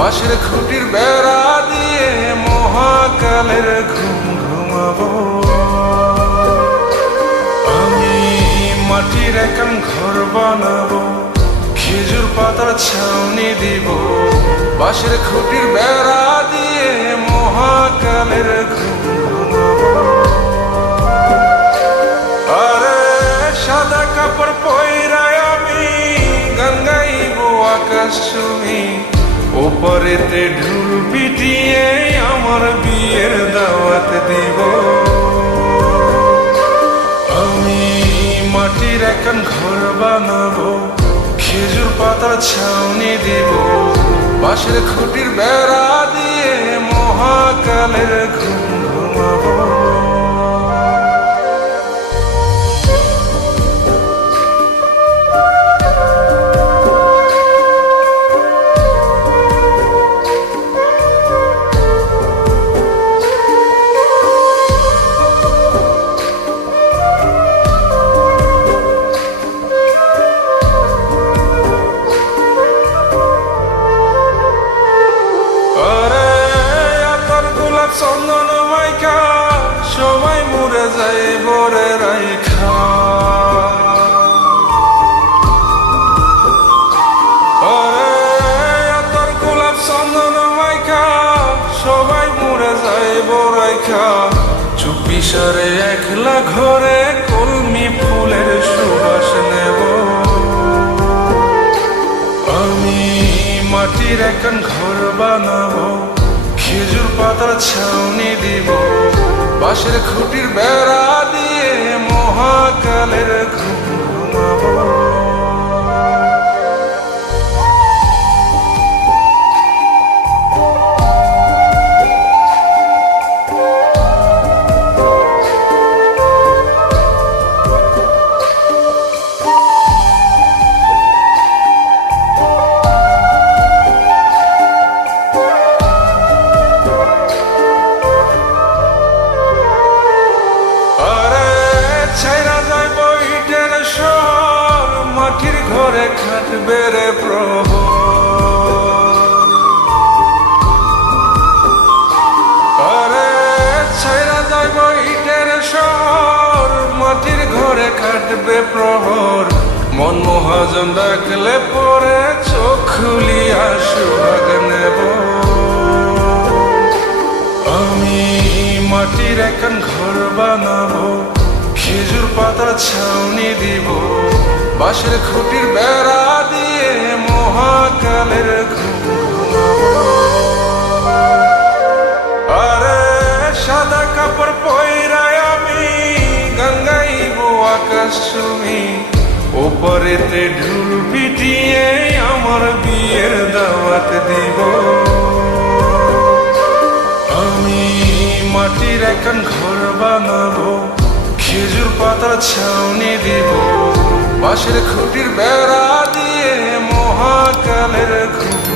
বাঁশের খুঁটির বেড়া দিয়ে মহাকালের ঘুম ঘুমাবো। আমি মাটির একান ঘর বানাবো, খেজুর পাতার ছাউনি দিব, বাঁশের খুঁটির বেড়া দিয়ে মহাকালের ঘুম ঘুমাবো। আরে সাদা কাপড় পয়রায় আমি গান গাইবো আকাশ ছুঁই, ওপরেতে ঢোল পিটিয়ে আমার বিয়ের দাওয়াত দিব। আমি মাটির একান ঘর বানাবো, খেজুর পাতার ছাউনি দিব, বাঁশের খুঁটির বেড়া দিয়ে মহাকালের ঘুম ঘুমাবো। চন্দন মাইকা সবাই মরে যায় বরে রাইখা, তোর গোলাপ চন্দন মাইকা সবাই মরে যায় বরাইখা, চুপি সারে একলা ঘরে কলমি ফুলের সুবাস নেব। আমি মাটির একান ঘর বানাবো, খেজুর পাতার ছাউনি দিব, বাঁশের খুঁটির বেড়া দিয়ে মহাকালের ঘুম ঘুমাবো। মাটির ঘরে খাটবে রে প্রহর, আরে ছাইরা যাইব ইটের শহর, মাটির ঘরে খাটবে প্রহর, মন মহাজন ডাকলে পরে চোখ খুলিয়া সুহাগ নেব। আমি মাটির একান ঘর বানাবো, খেজুর পাতার ছাউনি দিব, বাঁশের খুঁটির বেড়া দিয়ে মহাকালের ঘুম ঘুমাবো। আরে সাদা কাপড় পয়রায় আমি গান গাইবো আকাশ ছুঁই, ওপরেতে ঢোল পিটিয়ে আমার বিয়ের দাওয়াত দিব। আমি মাটির একান ঘর বানাবো, খেজুর পাতার ছাউনি দিব, বাঁশের খুঁটির বেড়া দিয়ে মহাকালের ঘুম